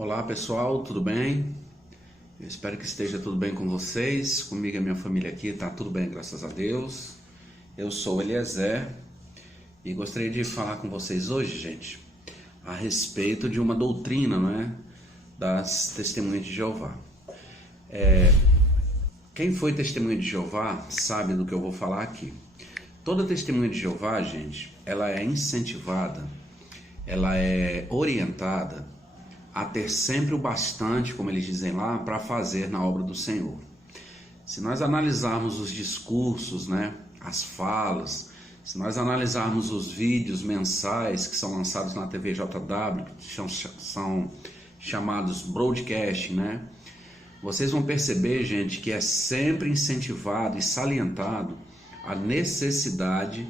Olá pessoal, tudo bem? Eu espero que esteja tudo bem com vocês. Comigo e a minha família aqui está tudo bem, graças a Deus. Eu sou o Eliezer e gostaria de falar com vocês hoje, gente, a respeito de uma doutrina, das Testemunhas de Jeová. Quem foi testemunha de Jeová sabe do que eu vou falar aqui. Toda testemunha de Jeová, gente, ela é incentivada, ela é orientada a ter sempre o bastante, como eles dizem lá, para fazer na obra do Senhor. Se nós analisarmos os discursos, as falas, se nós analisarmos os vídeos mensais que são lançados na TV JW, que são chamados broadcast, vocês vão perceber, gente, que é sempre incentivado e salientado a necessidade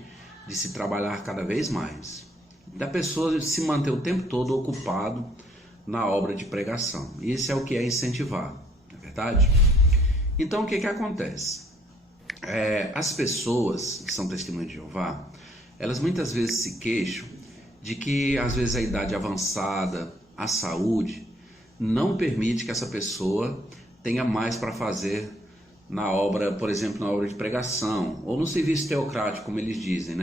de se trabalhar cada vez mais, da pessoa se manter o tempo todo ocupado na obra de pregação. Isso é o que é incentivado, não é verdade? Então o que acontece? As pessoas que são testemunhas de Jeová, elas muitas vezes se queixam de que às vezes a idade avançada, a saúde, não permite que essa pessoa tenha mais para fazer na obra, por exemplo, na obra de pregação, ou no serviço teocrático, como eles dizem,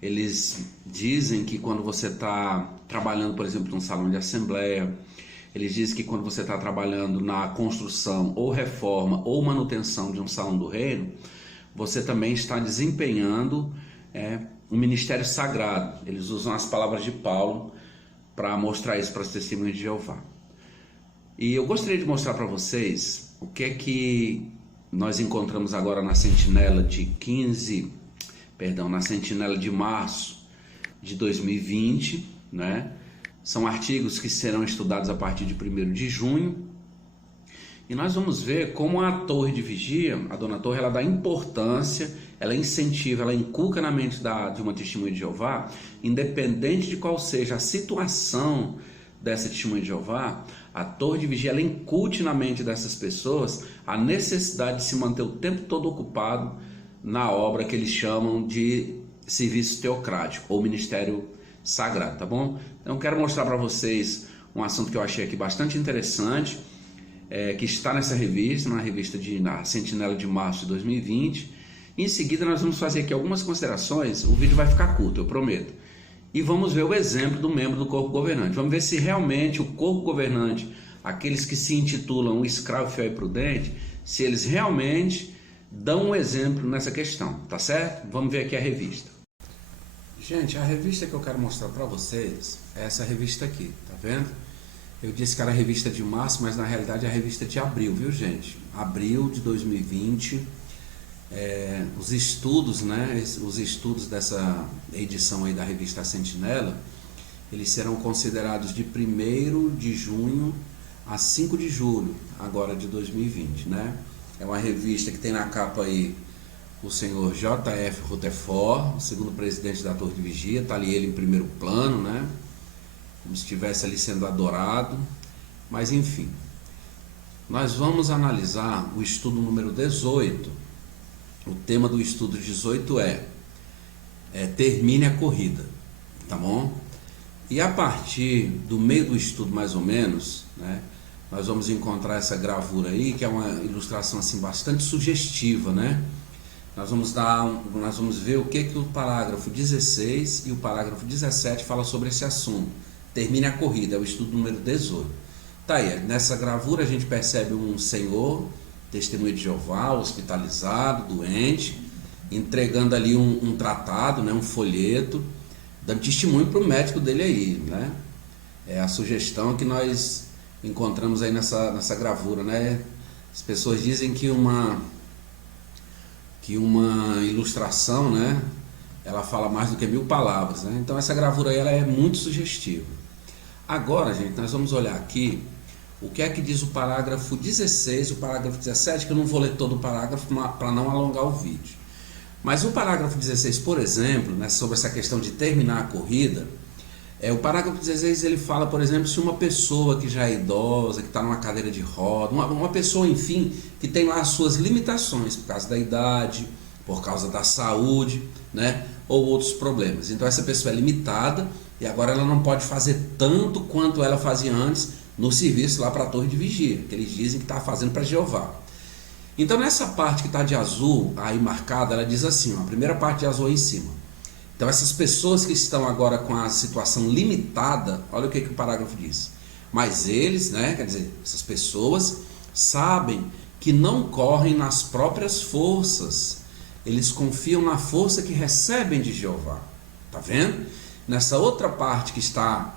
Eles dizem que quando você está trabalhando, por exemplo, num salão de assembleia, eles dizem que quando você está trabalhando na construção ou reforma ou manutenção de um salão do reino, você também está desempenhando um ministério sagrado. Eles usam as palavras de Paulo para mostrar isso para as testemunhas de Jeová. E eu gostaria de mostrar para vocês o que é que nós encontramos agora na Sentinela na Sentinela de março de 2020, São artigos que serão estudados a partir de 1º de junho. E nós vamos ver como a torre de vigia, a dona Torre, ela dá importância, ela incentiva, ela inculca na mente de uma testemunha de Jeová, independente de qual seja a situação dessa testemunha de Jeová, a torre de vigia, ela incute na mente dessas pessoas a necessidade de se manter o tempo todo ocupado na obra que eles chamam de serviço teocrático ou ministério sagrado, tá bom? Então eu quero mostrar para vocês um assunto que eu achei aqui bastante interessante, que está nessa revista, na Sentinela de março de 2020. E em seguida nós vamos fazer aqui algumas considerações. O vídeo vai ficar curto, eu prometo. E vamos ver o exemplo do membro do corpo governante. Vamos ver se realmente o corpo governante, aqueles que se intitulam o escravo fiel e prudente, se eles realmente dão um exemplo nessa questão, tá certo? Vamos ver aqui a revista. Gente, a revista que eu quero mostrar para vocês é essa revista aqui, tá vendo? Eu disse que era a revista de março, mas na realidade é a revista de abril, viu, gente? Abril de 2020. Os estudos, os estudos dessa edição aí da revista Sentinela, eles serão considerados de 1º de junho a 5 de julho, agora de 2020, É uma revista que tem na capa aí o senhor J.F. Rutherford, o segundo presidente da Torre de Vigia, está ali ele em primeiro plano, como se estivesse ali sendo adorado. Mas enfim, nós vamos analisar o estudo número 18. O tema do estudo 18 é termine a corrida, tá bom? E a partir do meio do estudo, mais ou menos, nós vamos encontrar essa gravura aí, que é uma ilustração assim bastante sugestiva, Nós vamos ver o que o parágrafo 16 e o parágrafo 17 falam sobre esse assunto. Termine a corrida, é o estudo número 18. Tá aí, nessa gravura a gente percebe um senhor, testemunha de Jeová, hospitalizado, doente, entregando ali um tratado, um folheto, dando testemunho para o médico dele aí, É a sugestão que nós encontramos aí nessa gravura, As pessoas dizem que uma ilustração, ela fala mais do que 1000 palavras, Então essa gravura aí ela é muito sugestiva. Agora, gente, nós vamos olhar aqui o que é que diz o parágrafo 16 e o parágrafo 17, que eu não vou ler todo o parágrafo para não alongar o vídeo. Mas o parágrafo 16, por exemplo, sobre essa questão de terminar a corrida, o parágrafo 16 ele fala, por exemplo, se uma pessoa que já é idosa, que está numa cadeira de roda, uma pessoa, enfim, que tem lá as suas limitações por causa da idade, por causa da saúde, ou outros problemas. Então essa pessoa é limitada e agora ela não pode fazer tanto quanto ela fazia antes no serviço lá para a torre de vigia, que eles dizem que está fazendo para Jeová. Então nessa parte que está de azul aí marcada, ela diz assim, ó, a primeira parte de azul aí em cima. Então essas pessoas que estão agora com a situação limitada, olha o que o parágrafo diz. Mas eles, né, quer dizer, essas pessoas sabem que não correm nas próprias forças, eles confiam na força que recebem de Jeová. Tá vendo? Nessa outra parte que está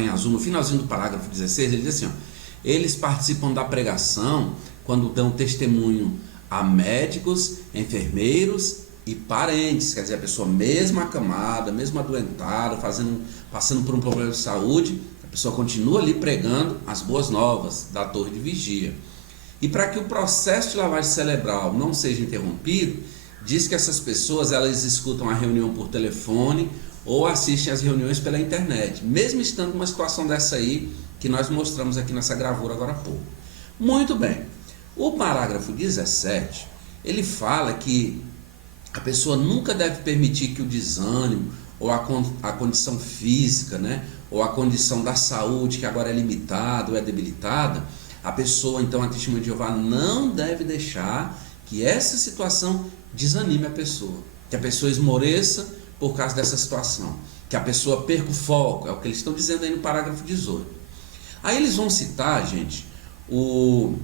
em azul, no finalzinho do parágrafo 16, ele diz assim, ó, eles participam da pregação quando dão testemunho a médicos, enfermeiros e parentes, quer dizer, a pessoa mesmo acamada, mesmo adoentada, passando por um problema de saúde, a pessoa continua ali pregando as boas novas da torre de vigia. E para que o processo de lavagem cerebral não seja interrompido, diz que essas pessoas elas escutam a reunião por telefone ou assistem às reuniões pela internet, mesmo estando numa situação dessa aí que nós mostramos aqui nessa gravura agora há pouco. Muito bem, o parágrafo 17, ele fala que a pessoa nunca deve permitir que o desânimo ou a condição física, né, ou a condição da saúde que agora é limitada ou é debilitada, a pessoa, então, a testemunha de Jeová não deve deixar que essa situação desanime a pessoa, que a pessoa esmoreça por causa dessa situação, que a pessoa perca o foco, é o que eles estão dizendo aí no parágrafo 18. Aí eles vão citar, gente, o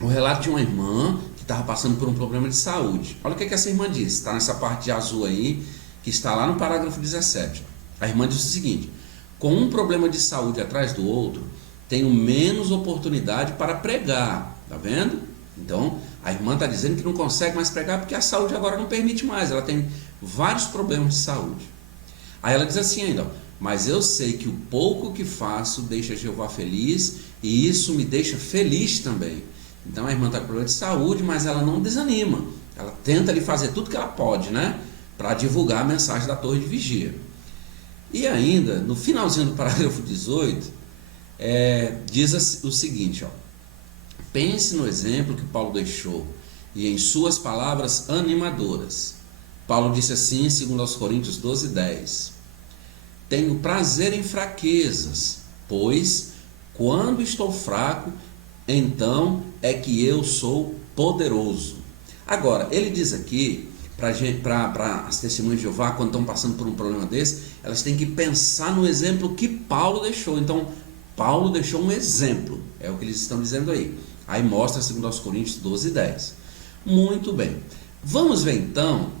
relato de uma irmã que estava passando por um problema de saúde. Olha o que essa irmã diz, está nessa parte de azul aí, que está lá no parágrafo 17. A irmã diz o seguinte: com um problema de saúde atrás do outro, tenho menos oportunidade para pregar, tá vendo? Então, a irmã está dizendo que não consegue mais pregar porque a saúde agora não permite mais, ela tem vários problemas de saúde. Aí ela diz assim ainda, ó, mas eu sei que o pouco que faço deixa Jeová feliz e isso me deixa feliz também. Então a irmã está com problema de saúde, mas ela não desanima, ela tenta ali fazer tudo que ela pode, né, para divulgar a mensagem da torre de vigia. E ainda, no finalzinho do parágrafo 18, diz o seguinte, ó, pense no exemplo que Paulo deixou e em suas palavras animadoras. Paulo disse assim em 2 Coríntios 12:10, tenho prazer em fraquezas, pois quando estou fraco, então é que eu sou poderoso. Agora, ele diz aqui, para as testemunhas de Jeová, quando estão passando por um problema desse, elas têm que pensar no exemplo que Paulo deixou. Então, Paulo deixou um exemplo, é o que eles estão dizendo aí. Aí mostra 2 Coríntios 12:10. Muito bem. Vamos ver então,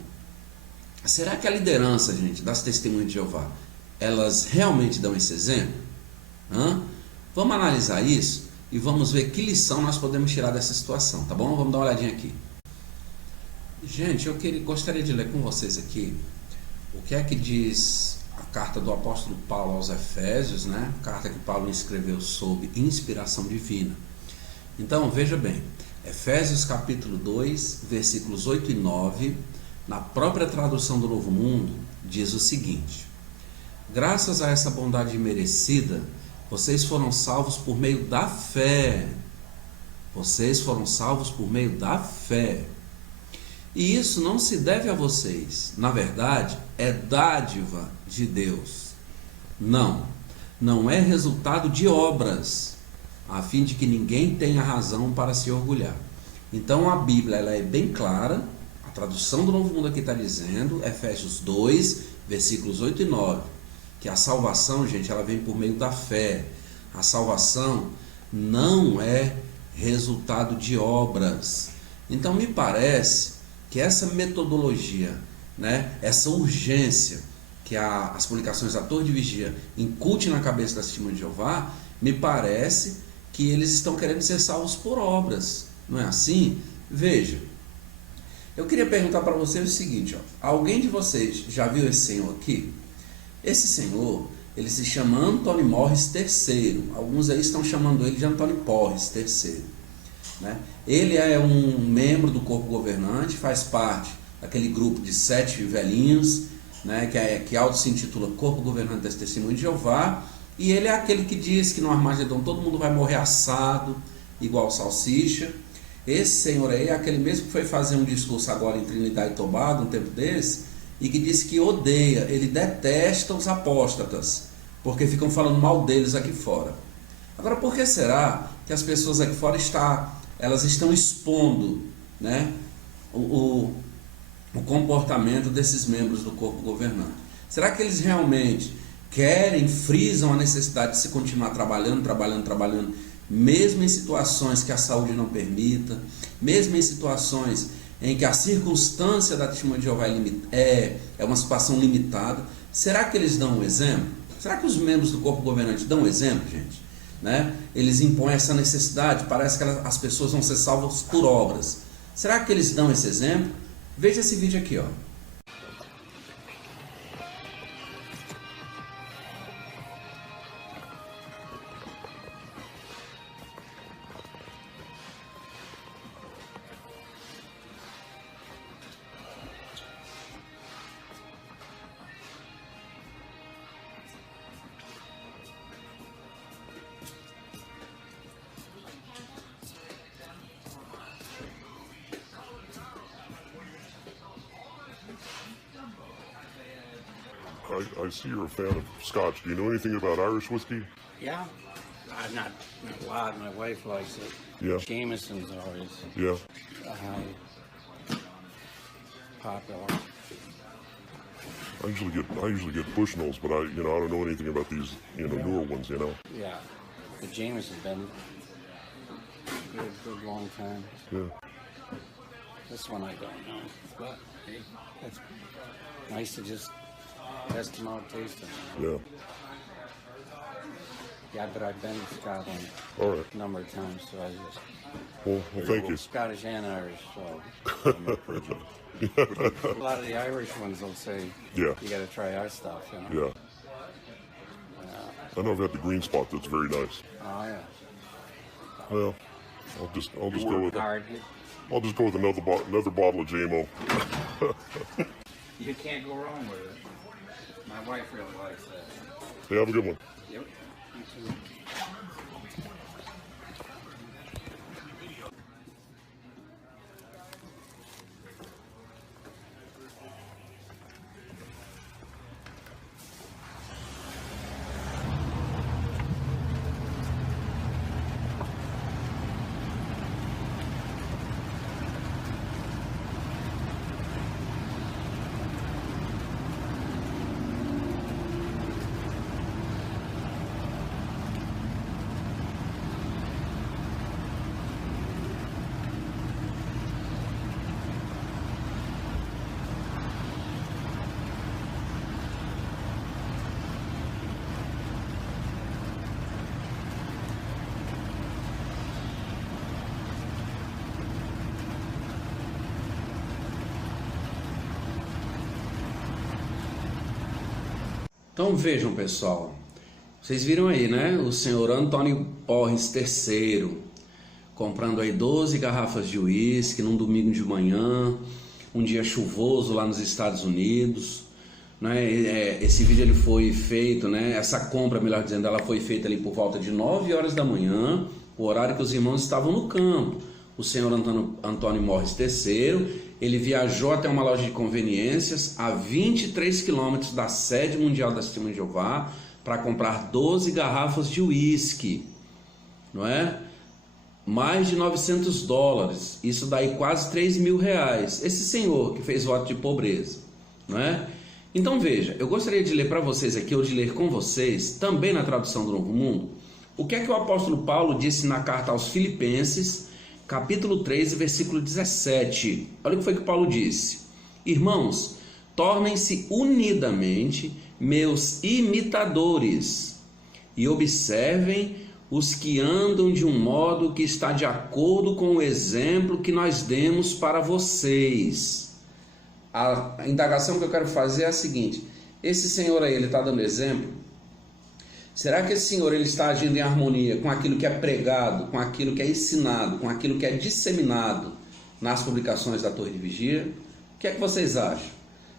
será que a liderança, gente, das testemunhas de Jeová, elas realmente dão esse exemplo? Vamos analisar isso e vamos ver que lição nós podemos tirar dessa situação, tá bom? Vamos dar uma olhadinha aqui. Gente, gostaria de ler com vocês aqui o que é que diz a carta do apóstolo Paulo aos Efésios, né? Carta que Paulo escreveu sob inspiração divina. Então, veja bem, Efésios capítulo 2, versículos 8 e 9, na própria tradução do Novo Mundo, diz o seguinte: graças a essa bondade imerecida, vocês foram salvos por meio da fé. Vocês foram salvos por meio da fé. E isso não se deve a vocês. Na verdade, é dádiva de Deus. Não é resultado de obras, a fim de que ninguém tenha razão para se orgulhar. Então a Bíblia ela é bem clara, a tradução do Novo Mundo aqui está dizendo, Efésios 2, versículos 8 e 9, que a salvação, gente, ela vem por meio da fé. A salvação não é resultado de obras. Então me parece que essa metodologia, né, essa urgência que as publicações da Torre de Vigia incutem na cabeça da testemunha de Jeová, me parece que eles estão querendo ser salvos por obras. Não é assim? Veja, eu queria perguntar para vocês o seguinte, ó, alguém de vocês já viu esse senhor aqui? Esse senhor, ele se chama Anthony Morris III. Alguns aí estão chamando ele de Anthony Porres III. Né? Ele é um membro do corpo governante, faz parte daquele grupo de 7 velhinhos, né, que auto se intitula Corpo Governante das Testemunhas de Jeová, e ele é aquele que diz que no Armagedon todo mundo vai morrer assado, igual salsicha. Esse senhor aí é aquele mesmo que foi fazer um discurso agora em Trinidade e Tobago, um tempo desse, e que disse que odeia, ele detesta os apóstatas, porque ficam falando mal deles aqui fora. Agora, por que será que as pessoas aqui fora elas estão expondo, né, o comportamento desses membros do corpo governante? Será que eles realmente querem, frisam a necessidade de se continuar trabalhando, mesmo em situações que a saúde não permita, mesmo em situações em que a circunstância da testemunha de Jeová é uma situação limitada? Será que eles dão um exemplo? Será que os membros do corpo governante dão um exemplo, gente? Né? Eles impõem essa necessidade, parece que as pessoas vão ser salvas por obras. Será que eles dão esse exemplo? Veja esse vídeo aqui, ó. I see you're a fan of Scotch. Do you know anything about Irish whiskey? Yeah, not a lot. My wife likes it. Yeah. Jameson's always Yeah. Popular. I usually get Bushnells, but I don't know anything about these newer ones. Yeah, the Jameson's been good long time. Yeah. This one I don't know, but hey, it's nice to just test them out, taste them. Yeah. Yeah, but I've been to Scotland All right. a number of times, so I just Well, thank you. Scottish and Irish, so I'm a prisoner. A lot of the Irish ones will say, Yeah. you got to try our stuff, you know. Yeah. I know I've had the green spot. That's very nice. Oh yeah. Well, I'll just go with Hard. another bottle of JMO. You can't go wrong with it. My wife really likes that. Hey, have a good one. Yep. You too. Então vejam, pessoal, vocês viram aí, né? O senhor Antônio Porres III comprando aí 12 garrafas de uísque num domingo de manhã, um dia chuvoso lá nos Estados Unidos, né? Esse vídeo ele foi feito, né? Essa compra, melhor dizendo, ela foi feita ali por volta de 9 horas da manhã, o horário que os irmãos estavam no campo. O senhor Antônio Morris III, ele viajou até uma loja de conveniências a 23 quilômetros da sede mundial da Testemunha de Jeová para comprar 12 garrafas de uísque, não é? Mais de $900, isso daí quase R$3.000. Esse senhor que fez voto de pobreza, não é? Então veja, eu gostaria de ler para vocês aqui, ou de ler com vocês, também na tradução do Novo Mundo, o que é que o apóstolo Paulo disse na carta aos Filipenses, capítulo 3, versículo 17. Olha o que foi que Paulo disse: irmãos, tornem-se unidamente meus imitadores e observem os que andam de um modo que está de acordo com o exemplo que nós demos para vocês. A indagação que eu quero fazer é a seguinte: esse senhor aí, ele está dando exemplo? Será que esse senhor ele está agindo em harmonia com aquilo que é pregado, com aquilo que é ensinado, com aquilo que é disseminado nas publicações da Torre de Vigia? O que é que vocês acham?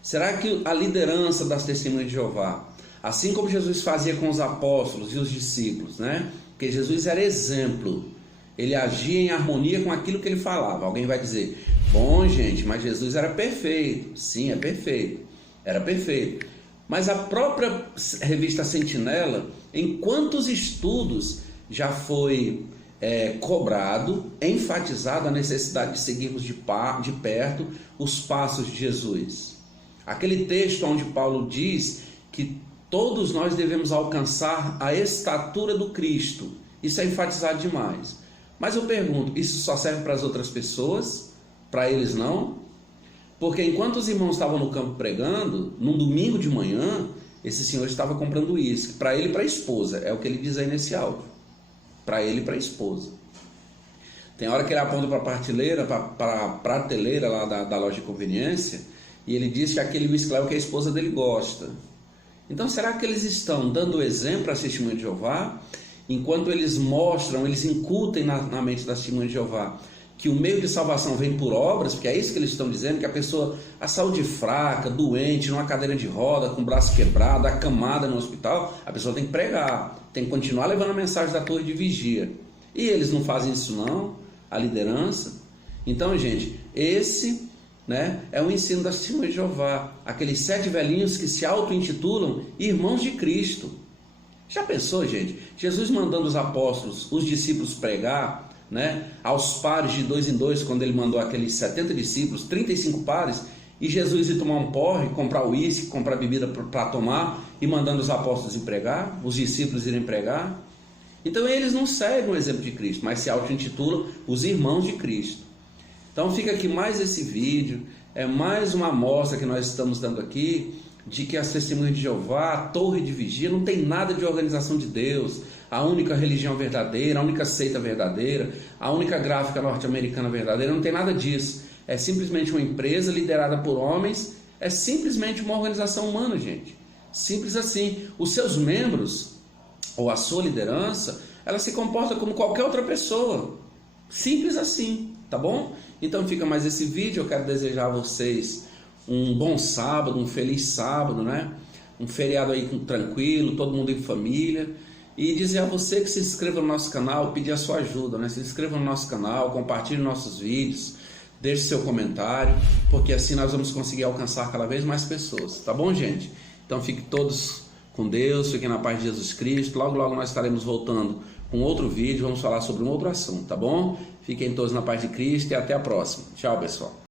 Será que a liderança das Testemunhas de Jeová, assim como Jesus fazia com os apóstolos e os discípulos, né? Porque Jesus era exemplo, ele agia em harmonia com aquilo que ele falava. Alguém vai dizer: bom, gente, mas Jesus era perfeito. Sim, é perfeito, era perfeito. Mas a própria revista Sentinela, em quantos estudos já foi cobrado, enfatizado a necessidade de seguirmos de perto os passos de Jesus. Aquele texto onde Paulo diz que todos nós devemos alcançar a estatura do Cristo, isso é enfatizado demais. Mas eu pergunto, isso só serve para as outras pessoas? Para eles não? Porque enquanto os irmãos estavam no campo pregando, num domingo de manhã, esse senhor estava comprando uísque, para ele e para a esposa, é o que ele diz aí nesse áudio. Para ele e para a esposa. Tem hora que ele aponta para a prateleira lá da loja de conveniência, e ele diz que aquele uísque lá é o que a esposa dele gosta. Então será que eles estão dando exemplo à Testemunha de Jeová, enquanto eles mostram, eles incutem na mente da Testemunha de Jeová que o meio de salvação vem por obras, porque é isso que eles estão dizendo, que a pessoa, a saúde fraca, doente, numa cadeira de roda, com o braço quebrado, acamada no hospital, a pessoa tem que pregar, tem que continuar levando a mensagem da torre de vigia. E eles não fazem isso não, a liderança. Então, gente, esse é o ensino da Testemunha de Jeová, aqueles 7 velhinhos que se auto-intitulam irmãos de Cristo. Já pensou, gente? Jesus mandando os apóstolos, os discípulos pregar, aos pares de 2 em 2, quando ele mandou aqueles 70 discípulos, 35 pares, e Jesus ir tomar um porre, comprar uísque, comprar bebida para tomar, e mandando os apóstolos ir pregar, os discípulos irem pregar. Então eles não seguem o exemplo de Cristo, mas se auto-intitulam os irmãos de Cristo. Então fica aqui mais esse vídeo, é mais uma amostra que nós estamos dando aqui, de que as Testemunhas de Jeová, a torre de vigia, não tem nada de organização de Deus, a única religião verdadeira, a única seita verdadeira, a única gráfica norte-americana verdadeira, não tem nada disso. É simplesmente uma empresa liderada por homens, é simplesmente uma organização humana, gente. Simples assim. Os seus membros, ou a sua liderança, ela se comporta como qualquer outra pessoa. Simples assim, tá bom? Então fica mais esse vídeo, eu quero desejar a vocês um bom sábado, um feliz sábado, um feriado aí tranquilo, todo mundo em família, e dizer a você que se inscreva no nosso canal, pedir a sua ajuda, se inscreva no nosso canal, compartilhe nossos vídeos, deixe seu comentário, porque assim nós vamos conseguir alcançar cada vez mais pessoas, tá bom, gente? Então fiquem todos com Deus, fiquem na paz de Jesus Cristo, logo logo nós estaremos voltando com outro vídeo, vamos falar sobre um outro assunto, tá bom? Fiquem todos na paz de Cristo e até a próxima. Tchau, pessoal.